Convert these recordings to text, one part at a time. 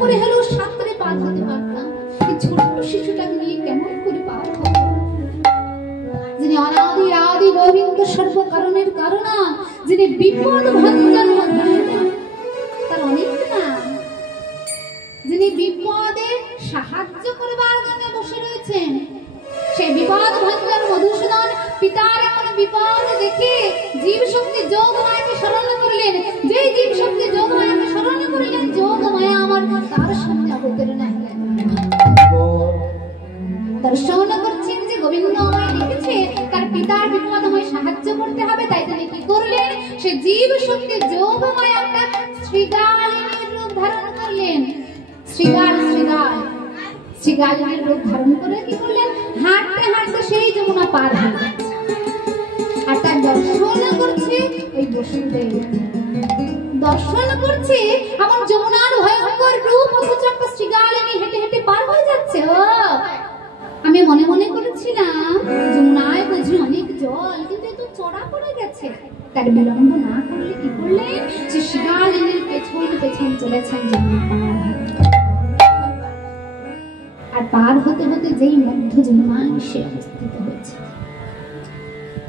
করে হলেও সাঁতরে পার হতে পারতাম, এই ছোট্ট শিশুটাকে নিয়ে কেমন করে পার হবো? যিনি অনাদি আদি গোবিন্দ সর্ব কারণের কারণা, যিনি বিপদ ভাঞ্জন তার অনেক নাম, যিনি বিপদে সাহায্য করবার জন্য বসে রয়েছেন, সেই বিপদ ভাঞ্জন মধুসূদন পিতার এমন বিপদ দেখে জীব শক্তি যোগ মায়াকে স্মরণ করলেন। যেই জীব শক্তি যোগ মায়াকে স্মরণ করলেন, যোগ মায়া আমার তার সামনে অবতীর্ণ হলেন। দর্শন করছেন যে গোবিন্দ আমায় লিখেছে তার পিতার বিপদ আমায় সাহায্য করতে হবে, তাই তিনি কি করলেন? সে জীব শক্তি যোগ মায়াটা শ্রীগালিনীর রূপ ধারণ করলেন। শ্রীগালিনীর রূপ ধারণ করে কি করলেন? হাঁটতে হাঁটতে সেই যমুনা পার হয়ে যাচ্ছে, আর তার দর্শন করছে ওই বসুদেব। দর্শন করছে আমার যমুনার ভয়ঙ্কর রূপ, অথচ একটা শ্রীগালিনী হেঁটে হেঁটে পার হয়ে যাচ্ছে। ও আমি মনে মনে করেছিলাম যমুনায় বুঝি অনেক জল, কিন্তু এত চড়া পড়ে গেছে। তার বিলম্ব না করলে কি করলেন? সে শ্রীগালিনীর পেছন পেছন চলেছেন যমুনা পার হতে। আর পার হতে হতে যেই মধ্য যমুনায় সে অবস্থিত হয়েছে,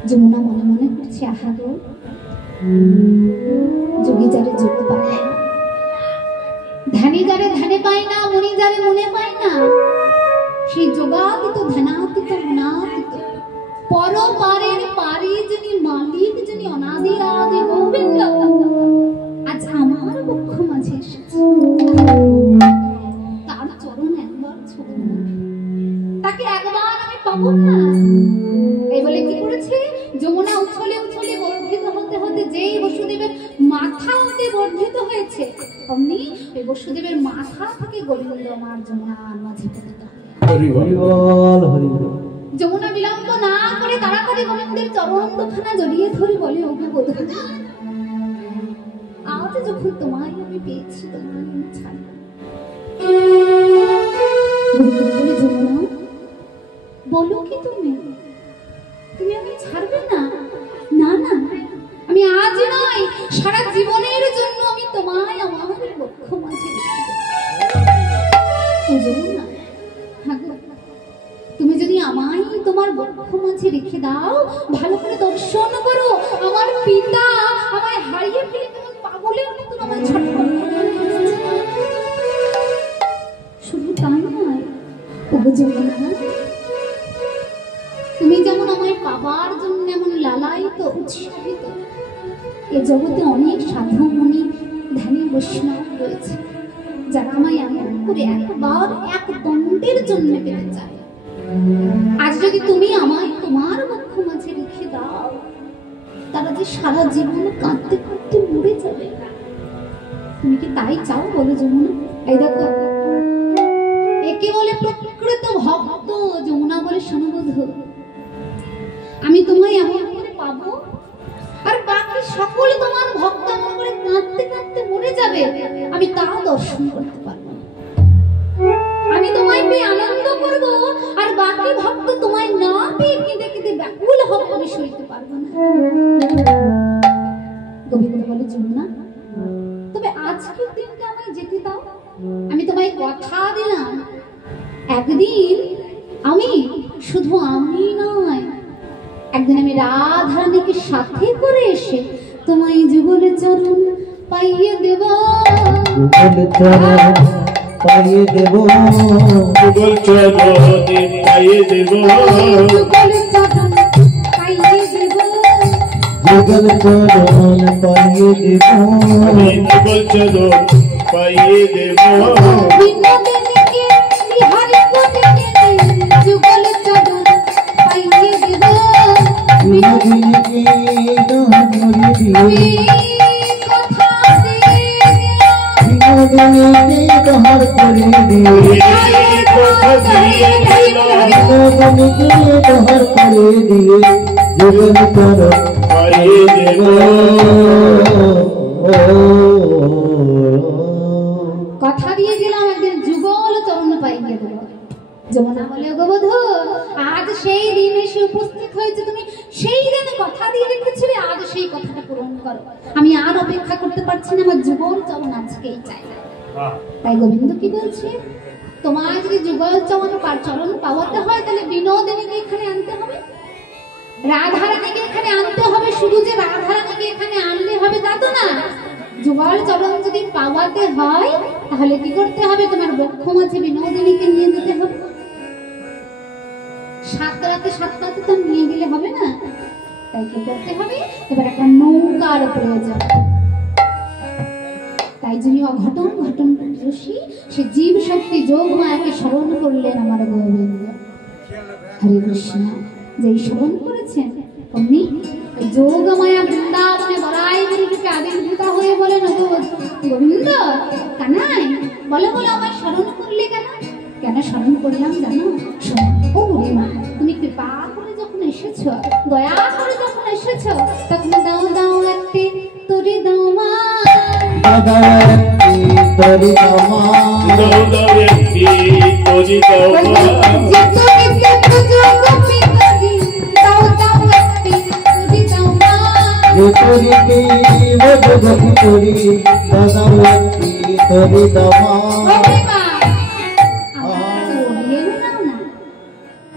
যমুনা মনে মনে করছে, আহা গো, যোগী যারে যোগ পায় না, ধ্যানী যারে ধ্যানে পায় না, মনি যারে মনে পায় না, সেই যোগাতীত ধ্যানাতীত মনাতীত পরপারের পারে যিনি মালিক, যিনি অনাদি আদি গোবিন্দ, আজ আমার বক্ষ মাঝে এসেছে। তার চরণ একবার ছুঁয়ে তাকে একবার আমি পাবো না, এই বলে কি করেছে? যমুনা উছলে উছলে বর্ধিত হতে হতে যেই বসুদেবের মাথা হতে বর্ধিত হয়েছে, অমনি ওই বসুদেবের মাথা থেকে গোবিন্দ আমার যমুনার মাঝে পতিত হয়। যমুনা বিলম্ব না করে তাড়াতাড়ি গোবিন্দের চরণ দুখানা জড়িয়ে ধরে বলে, ওগো বোধ, আজ যখন তোমায় আমি পেয়েছি, তোমায় আমি ছাড়ব। যমুনা বলো কি তুমি আমি ছাড়বে না? না না, আমি আজ নয়, সারা জীবনের জন্য আমি তোমায় আমার বক্ষ মাঝে রেখে দেব। তুমি যদি আমায় তোমার বক্ষ মাঝে রেখে দাও, ভালো করে দর্শন করো, আমার পিতা আমায় হারিয়ে ফেলে কেমন পাগলের মতন আমায় ছটফট করে। শুধু তাই নয়, ওগো যমুনা, তুমি যেমন আমায় পাবার জন্য এমন লালায়িত উৎসাহিত, এ জগতে অনেক সাধু মুনি ধ্যানী বৈষ্ণব রয়েছে, যারা আমায় এমন করে একবার এক দণ্ডের জন্য পেতে চায়। আজ যদি তুমি আমায় তোমার বক্ষ মাঝে রেখে দাও, তারা যে সারা জীবন কাঁদতে কাঁদতে মরে যাবে। তুমি কি তাই চাও? বলে যমুনা। এই দেখো, একে বলে প্রকৃত ভক্ত। যমুনা বলে, শোনো বধূ, আমি তোমায় এমন করে পাবো, আর বাকি সকল তোমার ভক্ত এমন করে কাঁদতে কাঁদতে মরে যাবে, আমি তা দর্শন করতে পারবো না। আমি তোমায় পেয়ে আনন্দ করবো, আর বাকি ভক্ত তোমায় না পেয়ে কেঁদে কেঁদে ব্যাকুল হবে, আমি সইতে পারবো না। গোবিন্দ বলে, যমুনা, তবে আজকের দিনটা আমায় যেতে দাও। আমি তোমায় কথা দিলাম, একদিন আমি, শুধু আমি নয়, একদিন আমি রাধারানীকে সাথে করে এসে তোমায় যুগল চরণ পাইয়ে দেব। পাইয়ে দেব, যুগল চরণে পাইয়ে দেব, যুগল চরণ পাইয়ে দেব, যুগল চরণ পাইয়ে দেব, আমি যুগল চরণ পাইয়ে দেব। বিনোদিনীকে বিহারি কোটে যুগল চরণ পাইয়ে দেব, বিনোদিনীকে দহন করে দিবে, কথা দিয়ে বিনোদিনীকে দহন করে দিবে, কথা দিয়ে বিনোদিনীকে দহন করে দিয়ে, যুগল চরণ পাইয়ে দেব। কথা দিয়ে দিলাম, একদিন যুগল চরণ পাইয়ে দেব। যমুনা বলে, গো বধূ, আজ সেই দিন এসে উপস্থিত হয়েছে, তুমি সেই দিনে কথা দিয়ে রেখেছিলে, আজ সেই কথাটা পূরণ করো। আমি আর অপেক্ষা করতে পারছি না, আমার যুগল চরণ আজকেই চাই। তাই গোবিন্দ কি বলছে, তোমার যদি যুগল চরণ পাওয়াতে হয় তাহলে বিনোদিনীকে এখানে আনতে হবে, রাধারানীকে এখানে আনতে হবে। শুধু যে রাধারানীকে এখানে আনলে হবে তা তো না, যুগল চরণ যদি পাওয়াতে হয় তাহলে কি করতে হবে, তোমার বক্ষ মাঝে বিনোদিনীকে নিয়ে যেতে হবে। সাত রাতে তো নিয়ে গেলে হবে না, তাই কি করতে হবে, এবার একটা নৌকার প্রয়োজন। তাই যিনি অঘটন ঘটন ঋষি, সে জীব শক্তি যোগ মায়াকে স্মরণ করলেন আমার গোবিন্দ। হরে কৃষ্ণ যেই স্মরণ করেছেন অমনি যোগ মায়া বৃন্দাবনে বরাই রূপে আবির্ভূত হয়ে বলেন, গোবিন্দ কানাই বলে বলে আমার স্মরণ করলে কেন? কেন স্মরণ করলাম জানো? ও বুড়ি মা, তুমি কৃপা করে যখন এসেছো, দয়া করে যখন এসেছো, তখন দাও দাও একটি তোরে দাও মা, তোরি দামা, দাও দাও একটি তোরি দামা, যে তোরে যোগ পিতরি দাও দাও একটি তোরে দাও মা, যে তোরি কি যোগ পিতরি দাও দাও একটি তোরি দামা।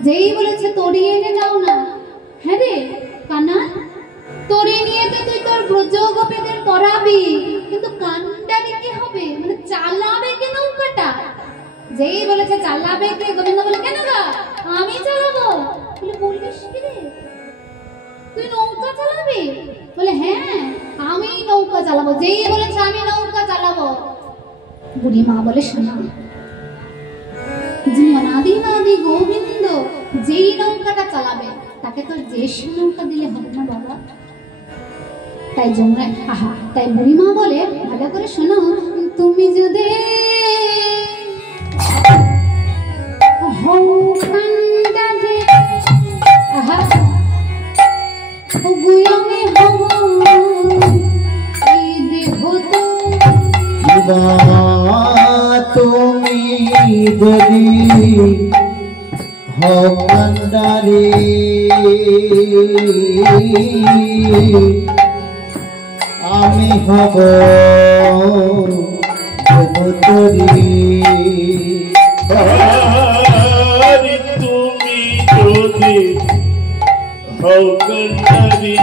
যেই বলেছে তরিয়ে এনে দাও না, হ্যাঁ রে কানা, তরিয়ে নিয়ে তো তুই তোর ব্রজ গোপীদের তরাবি, কিন্তু কানটারে কি হবে, মানে চালাবে কে নৌকাটা? যেই বলেছে চালাবে কে, গোবিন্দ বলে কেন গা আমি চালাবো। বলে বললিস কি রে, তুই নৌকা চালাবি? বলে হ্যাঁ আমি নৌকা চালাবো। যেই বলেছে আমি নৌকা চালাবো, বুড়ি মা বলে শোনা, যিনি অনাদি নাদি গোবিন্দ যেই নৌকাটা চালাবে তাকে তো যে নৌকা দিলে হবে না বাবা। তাই জন্য তাই বুড়িমা বলে ভালো করে শোনো, তুমি যদি তুমি যদি হকান্ডারি আমি হব দেবতরী, তুমি যদি হকান্ডারি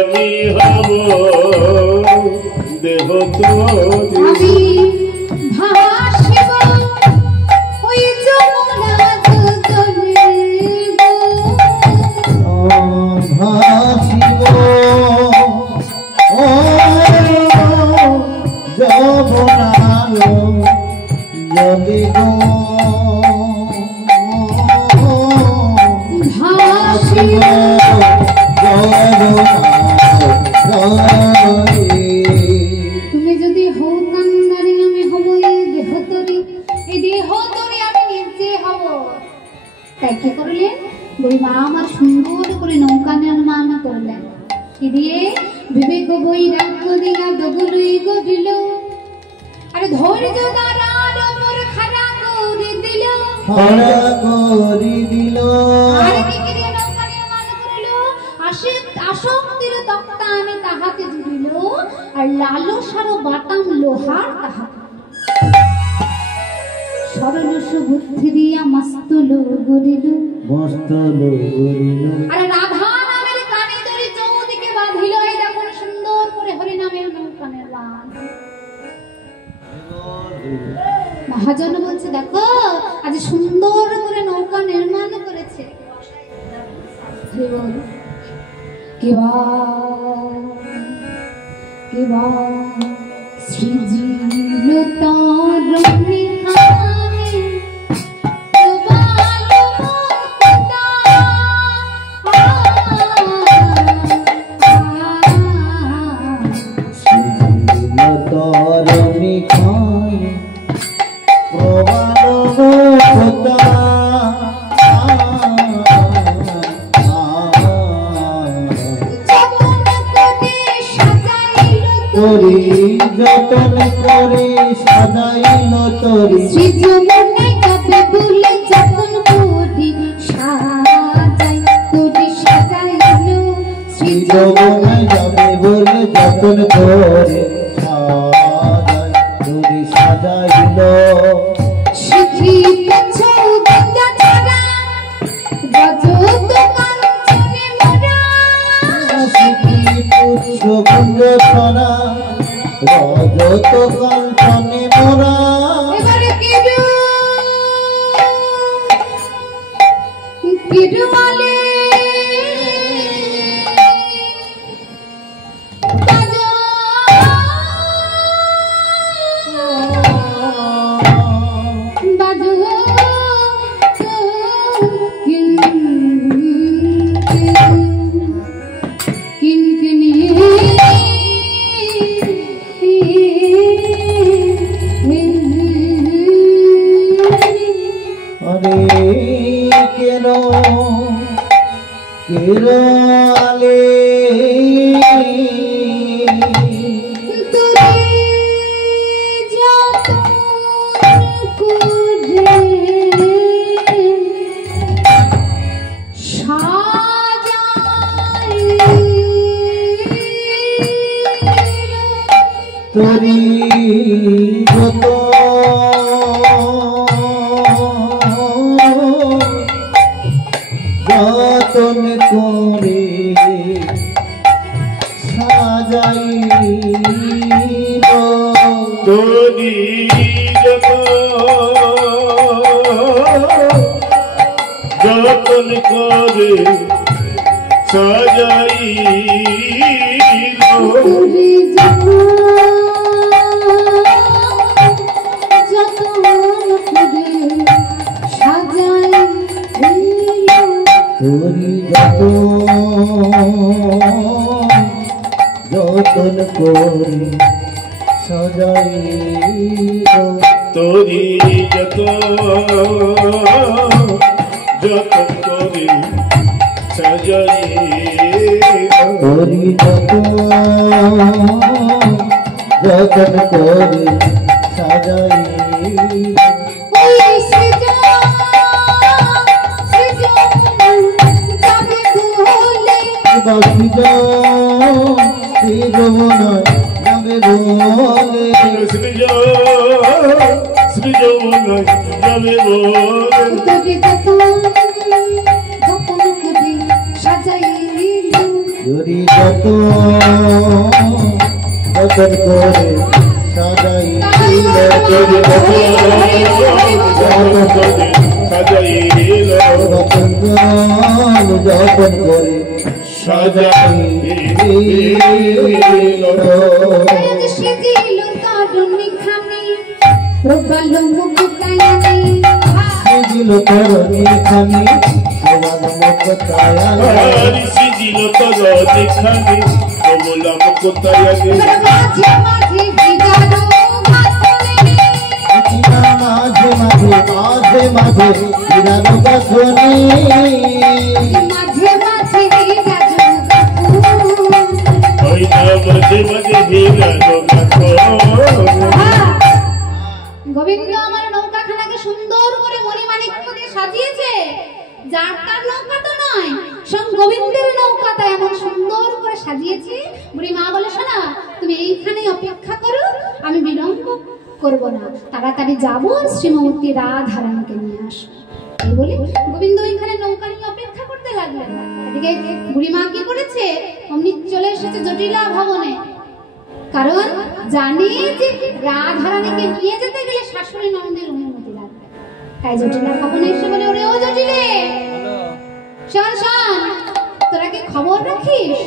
আমি হব দেহ তোরি, ভাসিব ওই যমুনা গগনে গো, ভাসিব ও যমুনা জলে গো, ভাসিব তুমি যদি হও কান্দারি আমি হব এই দেহ তরি, এই দেহ তরি আমি নিজে হব। তাই কি করলেন বুড়ি মা আমার সুন্দর করে নৌকা নির্মাণ করলেন, কি দিয়ে বিবেক বই রাজ্য দিয়া দগুলই গড়িল, আরে ধৈর্য দ্বারা মোর খাড়া করে দিল, খাড়া করে দিল, আর কি কি দিয়ে নৌকা নির্মাণ করিল, আসক্তির তক্তা আনে তাহাতে জুড়িল, আর লালসার বাটাম লোহার তাহাতে, সরল সুবুদ্ধি দিয়া মস্ত লোক গড়িল, মস্ত লোক গড়িল, আর রাধা নামের কানে ধরে চৌদিকে বাঁধিল। এই দেখুন সুন্দর করে হরি নামের নৌকা নির্মাণ। মহাজন বলছে দেখো আজ সুন্দর করে নৌকা নির্মাণ করেছে। কেবা কেবা সৃজিল তারণী খানে তরণী খায় প্রবাল তরি যতন করে সাজাইল তরি, সৃজনে কবে বলে যতন করি সাজাই তরি সাজাইল, সৃজনে যাবে ধরে যতন করে সাজাই তোরে সাজাইল শিখিতেছ বিদ্যা ছাড়া যত কাঞ্চনে মোরা শিখি পুরুষ গুঞ্জ ছড়া রজত কাঞ্চনে মোরা এবারে কিরুমালে বাজো কিনকিনি আরে কেন কেরালে তোরি যত যতন করে সাজাইল তোরি যতন করে সাজাইল তোরি যতন করে সাজাইল তোরি যতন করে সাজাইল তোরি যতন করে সাজাইল বাকি যমুনা যাবে বলে শ্রী যমুনা যাবে বলে যদি যতন করে সাজাইল তোরি সাজাইল যতন করে সাজাইল সিজিল তরণী খানি সমান মকতায়া সিজিল তর দেখানি কমলাম কোথায় আগে মাঝে মাঝে বিরানো গাছনি ওই না মাঝে মাঝে ভিড়ানো গোবিন্দ আমার নৌকাখানাকে সুন্দর করে মণিমাণিক্য দিয়ে সাজিয়েছে। যার তার নৌকা তো নয়, স্বয়ং গোবিন্দের নৌকাটা এমন সুন্দর করে সাজিয়েছে। বুড়ি মা বলে, শোনা, তুমি এইখানে অপেক্ষা করো, আমি বিলম্ব করব না, তাড়াতাড়ি যাবো আর শ্রীমতী রাধারানীকে নিয়ে আসবো। এই বলে গোবিন্দ ওইখানে নৌকা নিয়ে অপেক্ষা করতে লাগলেন। এদিকে বুড়ি মা কি করেছে, অমনি চলে এসেছে জটিলা ভবনে। কারণ জানে যে রাধারানীকে নিয়ে যেতে গেলে শাশুড়ি নন্দের অনুমতি লাগবে। তাই জটিলা ভবনে এসে বলে, ওরে ও জটিলে, শোন শোন, তোরা কি খবর রাখিস?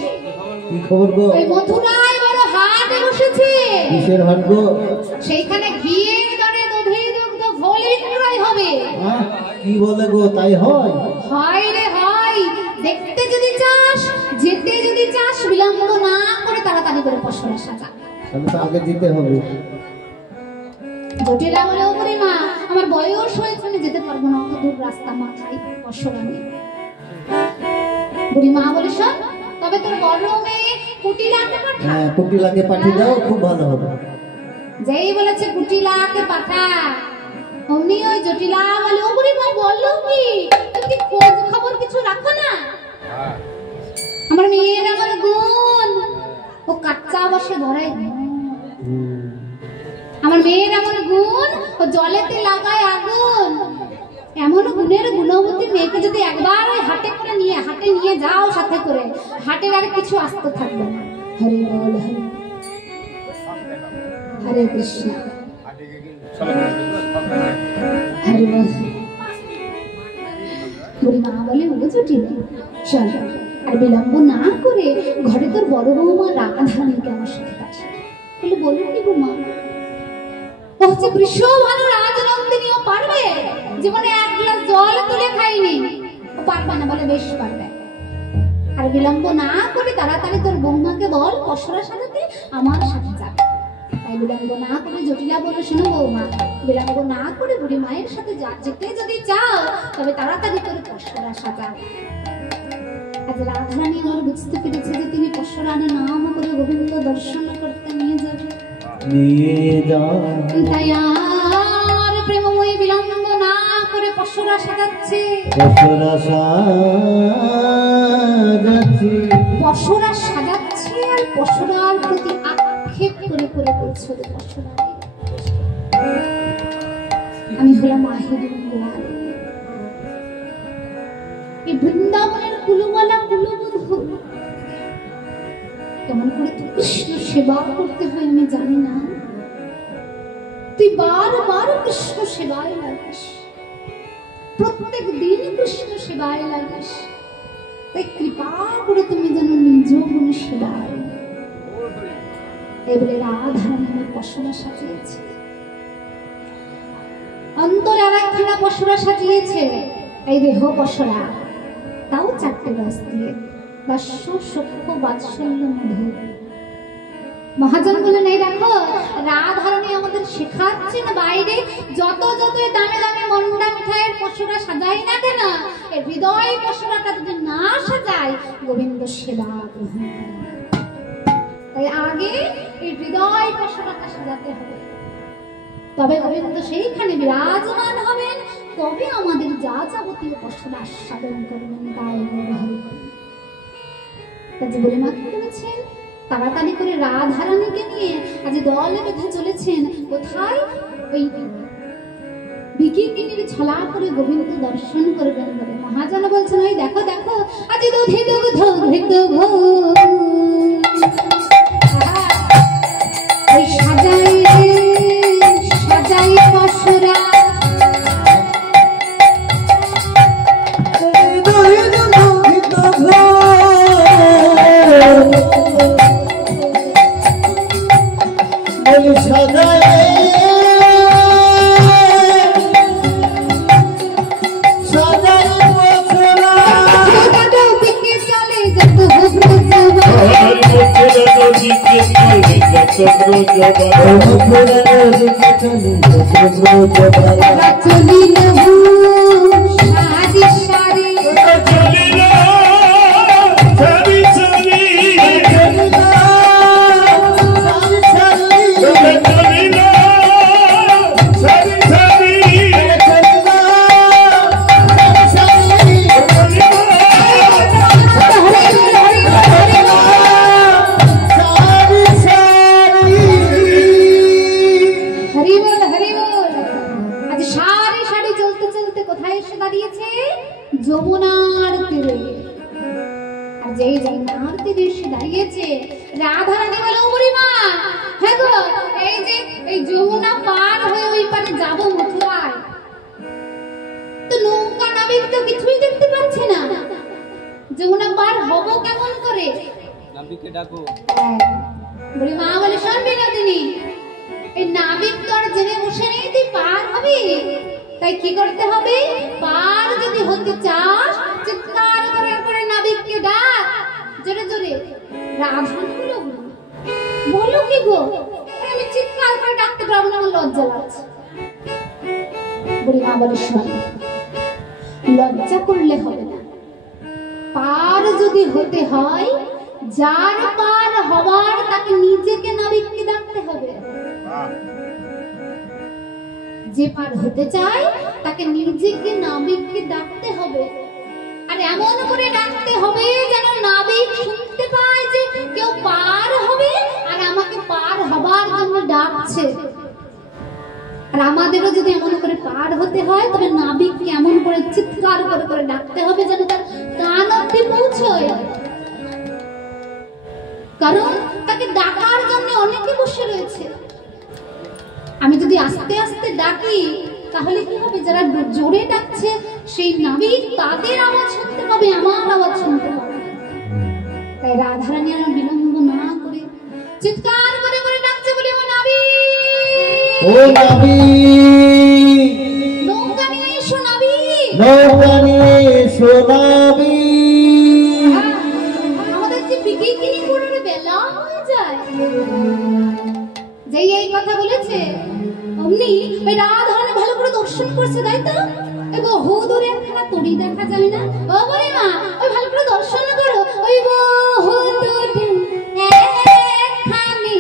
কি খবর গো? ওই মথুরায় বড় হাট বসেছে। কিসের হাট গো? সেইখানে ঘিয়ের দরে দধি দুগ্ধ ঘোলের ক্রয় হবে। কি বলে গো, তাই হয়? হয় রে হয়। দেখতে যদি চাস, যেতে যদি চাস, বিলম্ব না করে তাড়াতাড়ি করে পশরা সাজা। তাহলে তো আগে দিতে হবে। জটিলা বলে, ও বুড়ি মা, আমার বয়স হয়েছে, আমি যেতে পারবো না, অত দূর রাস্তা মাথায় পশরা নিয়ে। বুড়ি মা বলে, শোন, তবে তোর বড় মেয়ে কুটিলাকে পাঠা। হ্যাঁ, কুটিলাকে পাঠিয়ে দাও, খুব ভালো হবে। যেই বলেছে কুটিলাকে পাঠা, অমনি ওই জটিলা বলে, ও বুড়ি মা বললো কি, তুমি কি খোঁজ খবর কিছু রাখো না? আমার মেয়ের আমার গুণ, ও ও কাচ্চা বসে ধরাই আমার মেয়ের এমন গুণ, ও জলেতে লাগায় আগুন। এমন গুণের গুণবতী মেয়েকে যদি একবার ওই হাটে নিয়ে যাও সাথে করে, হাটের আর কিছু আসতে থাকবে না। হরে বল হরে কৃষ্ণ হরে বল। বুড়ি মা বলে ও জটিল, চল আর বিলম্ব না করে ঘরে তোর বড় বৌমা রাধারানীকে আমার সাথে পাঠিয়ে। বলে বলো কি বৌমা? ও হচ্ছে বৃষভানু রাজনন্দিনীও পারবে? জীবনে এক গ্লাস জল তুলে খাইনি, ও পারবে না? বলে বেশ পারবে। আর বিলম্ব না করে তাড়াতাড়ি তোর বৌমাকে বল পশরা সাজাতে আমার সাথে যাবে। তাই বিলম্ব না করে জটিলা বলে, শোনো বৌমা, বিলম্ব না করে বুড়ি মায়ের সাথে যেতে যদি চাও তবে তাড়াতাড়ি করে পশরা সাজাও। আজ রাধারানী আমার বুঝতে পেরেছে যে তিনি পশরানের নাম করে গোবিন্দ দর্শন করতে নিয়ে যাবে। তাই আর প্রেমময়ী বিলম্ব না করে পশরা সাজাচ্ছে। পশরা সাজাচ্ছে আর পশরার প্রতি আক্ষেপ করে করে বলছে, পশরা আমি হলাম আহিরিন গোয়াল, এই বৃন্দাবনের কুলুমালা কুলবধূ। কেমন করে তুই কৃষ্ণ সেবা করতে হয় আমি জানি না, তুই বারবার কৃষ্ণ সেবায় লাগিস, প্রত্যেক দিন কৃষ্ণ সেবায় লাগিস। তাই কৃপা করে তুমি যেন নিজ গুণে সেবায়। এবারে রাধারানী আমার পশরা সাজিয়েছে, অন্তরে আর একখানা পশরা সাজিয়েছে, এই দেহ পশরা, তাও 4টে রস দিয়ে, দাস্য সখ্য বাৎসল্য মধুর। মহাজন বলেন, এই দেখো রাধারানী আমাদের শেখাচ্ছেন বাইরে যত দামে দামে মন্ডা মিঠাইয়ের পশরা সাজাই না কেন, এই হৃদয় পশরাটা যদি না সাজায় গোবিন্দ সেবা গ্রহণ করে। তাই আগে এই হৃদয় পশরাটা সাজাতে হবে, তবে গোবিন্দ সেইখানে বিরাজমান হবেন, তবে আমাদের যা যাবতীয় পশরা আস্বাদন করবেন। তাই বলে মাকে বলেছেন তাড়াতাড়ি করে রাধারানীকে নিয়ে আজ দলে বেঁধে চলেছেন কোথায়? ওই বিকিনির ছলা করে গোবিন্দ দর্শন করবেন বলে। মহাজন বলছেন, ওই দেখো দেখো আজ দুধে দুগ্ধ ঘৃত ওই সাজাই সাজাই পশরা যমুনার তীরে। আর যেই যমুনার তীরে এসে দাঁড়িয়েছে রাধারানী বলে, ও বুড়ি মা, হ্যাঁ গো, এই যে এই যমুনা পার হয়ে ওই পারে যাবো মথুরায়, তো নৌকা নাবিক তো কিছুই দেখতে পাচ্ছি না, যমুনা পার হব কেমন করে? নাবিককে ডাকো। বুড়ি মা বলে, শোন বিনোদিনী, এই নাবিক তো আর জেনে বসে নেই তুই পার হবি, তাই কি করতে হবে? পার যদি হতে চাস চিৎকার করে করে নাবিককে ডাক, জোরে জোরে। রাধারানী বলো, বলো কি গো, আমি চিৎকার করে ডাকতে পারবো না, আমার লজ্জা লাগছে। বুড়ি মা বলে, শোন, লজ্জা করলে হবে না, পার যদি হতে হয় যার পার হবার তাকে নিজেকে নাবিককে ডাকতে হবে। যে পার হতে চায় তাকে নিজেকে নাবিককে ডাকতে হবে। আর এমন করে ডাকতে হবে যেন নাবিক শুনতে পায় যে কেউ পার হবে আর আমাকে পার হবার জন্য ডাকছে। আর আমাদেরও যদি এমন করে পার হতে হয় তবে নাবিককে এমন করে চিৎকার করে করে ডাকতে হবে যেন তার কান অবধি পৌঁছয়। কারণ তাকে ডাকার জন্য অনেকে বসে রয়েছে। আমি যদি আস্তে আস্তে ডাকি তাহলে কি হবে, যারা জোরে ডাকছে সেই নাবিক তাদের আওয়াজ শুনতে পাবে, আমার আওয়াজ শুনতে পাবে। তাই রাধারানী আর বিলম্ব না করে চিৎকার করে করে ডাকছে বলে, ও নাবিক, ও নাবিক, নৌকা নিয়ে এসো নাবিক, নৌকা নিয়ে এসো নাবিক। আমাদের যে বিকিনি করার বেলা হয়ে যায়। যেই এই কথা বলেছে অমনি ওই রাধারানী ভালো করে দর্শন করছে, তাই তো? বহু দূরে একখানা তরি দেখা যায় না? ও বলে মা, ওই ভালো করে দর্শন করো, ওই বহু দূরে একখানি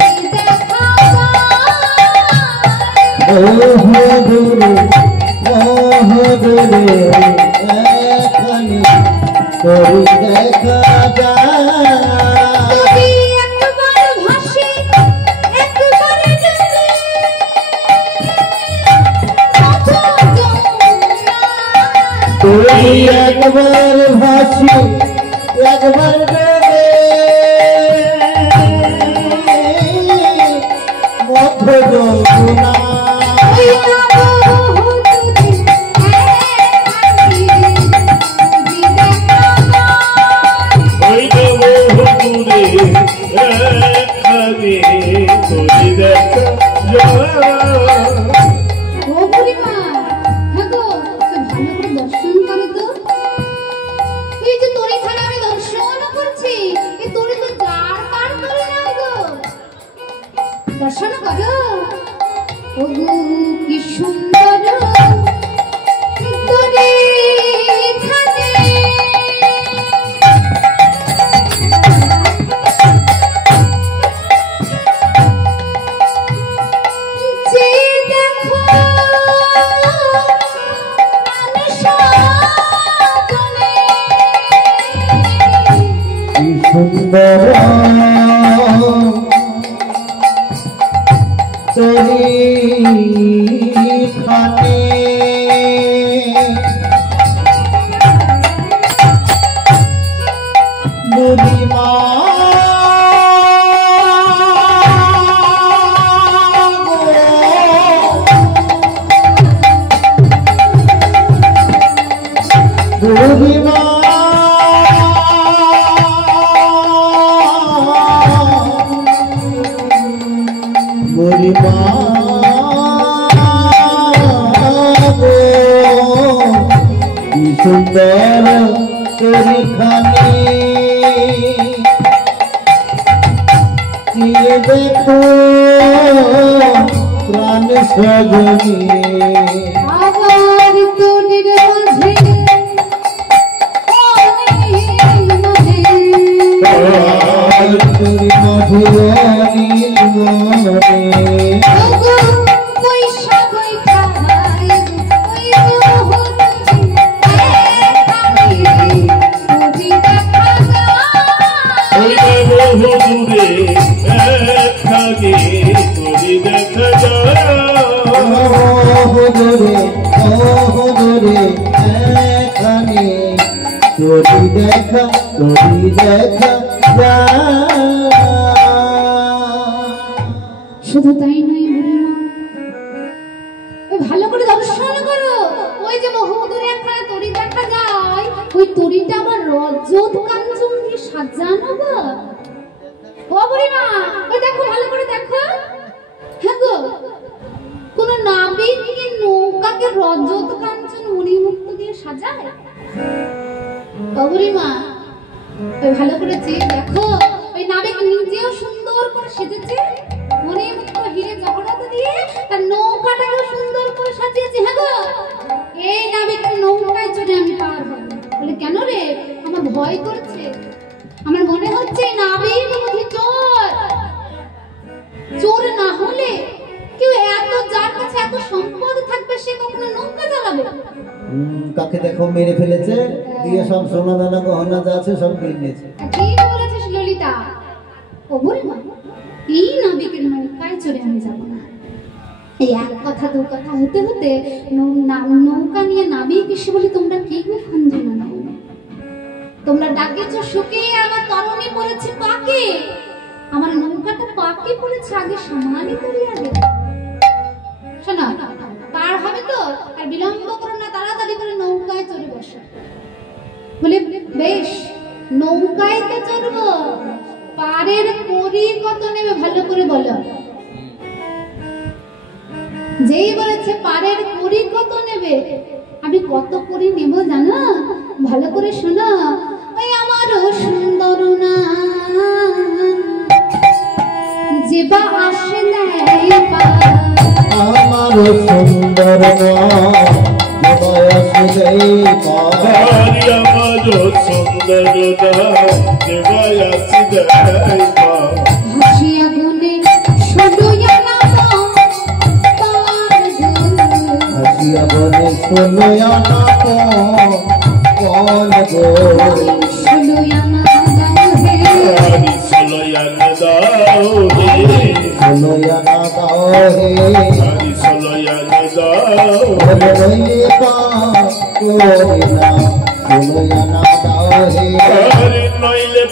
তরি দেখা যায়। বহু দূরে এখানে তরি দেখা যায়। তরি একবার ভাসে একবার যেতে তরি একবার ভাসি একবার ডোবে, মধ্য যমুনা। ওই তো বহু দূরে এখানে তরি দেখা যায়। ও বুড়িমা, হ্যাঁ গো, তো ভালো করে দর্শন করো তো। এই যে তরিখানা আমি দর্শন করছি, এই তরি তো যার তার তরি নয় গো। দর্শন করো। ও গো কি সুন্দর তরি খানে। যে দেখো সাজনে কি সুন্দর তরি খানে, বুড়িমা গো, বুড়িমা বুড়িমা গো, কি সুন্দর তরি খানে। চেয়ে দেখো প্রাণ সজনী, আবার তরির মাঝে তরি মধু অনিল মনে। ওগো কইসা কইতা হাই ওই বহুত এখানে তরি দেখা যায়। ওই তো বহু দূরে এখানে তরি দেখা যায়। দূরে এখানে তরি দেখা যায়। শুধু তাই নয় বুড়িমা, ওই ভালো করে দর্শন করো। ওই যে বহু দূরে একখানা তরি দেখা যায়, ওই তরিটা আবার রজত কাঞ্চন দিয়ে সাজানো গো। ও বুড়িমা, ওই দেখো ভালো করে দেখো। হ্যাঁ গো, কোন নাবিক কি নৌকাকে রজত কাঞ্চন মণিমুক্ত দিয়ে সাজায়? ও বুড়িমা, ওই ভালো করে চেয়ে দেখো, ওই নাবিক নিজেও সুন্দর করে সেজেছে, মণিমুক্ত হিরে জগন্নাথ দিয়ে তার নৌকাটাকেও সুন্দর করে সাজিয়েছে। হ্যাঁ গো, এই নাবিকের নৌকায় চড়ে আমি পার হব। বলে কেন রে? আমার ভয় করছে, আমার মনে হচ্ছে নাবিক বুঝি চোর। চোর না হলে কেউ এত, যার কাছে এত সম্পদ থাকবে, সে কখনো নৌকা চালাবে? কাকে দেখো মেরে ফেলেছে, দিয়ে সব সোনা দানা গহনা যা আছে সব নিয়ে নিয়েছে। ঠিক বলেছিস ললিতা। ও বুড়িমা, এই নাবিকের নৌকায় চড়ে আমি যাব না। এই এক কথা দু কথা হতে হতে নৌকা নিয়ে নাবিক এসে বলি, তোমরা কি গো খঞ্জনা নাও, তোমরা ডাকেছ সুখে, আমার তরণী পড়েছে পাকে, আমার নৌকাটা পাকে পড়েছে, আগে সামালি করি আগে। শোনা, পার হবে তো আর বিলম্ব করো না, তাড়াতাড়ি করে নৌকায় চড়ে বসো। বলে বেশ, নৌকায় তো চড়বো, পারের করি কত নেবে ভালো করে বলো। যেই বলেছে পারের করি কত নেবে, আমি কত করি নেব জানো, ভালো করে শোনো। ওই আমারও সুন্দর না যে বা আসে নেয় পার, আমার সুন্দর না যে বা আসে নেয় পার, আমার সুন্দর না যে বা আসে নেয় পার। হাসিয়া গুনে শুধুয়া না হাসিয়া বলে শুনয়া না কোন গো, শুধুয়া না হরি সলয়া না দাও হে, শুনয়া না দাও হে, হরি সলয়া না দাও বলে রইলে পা করি না, শুনয়া না দাও হে। হরি নইলে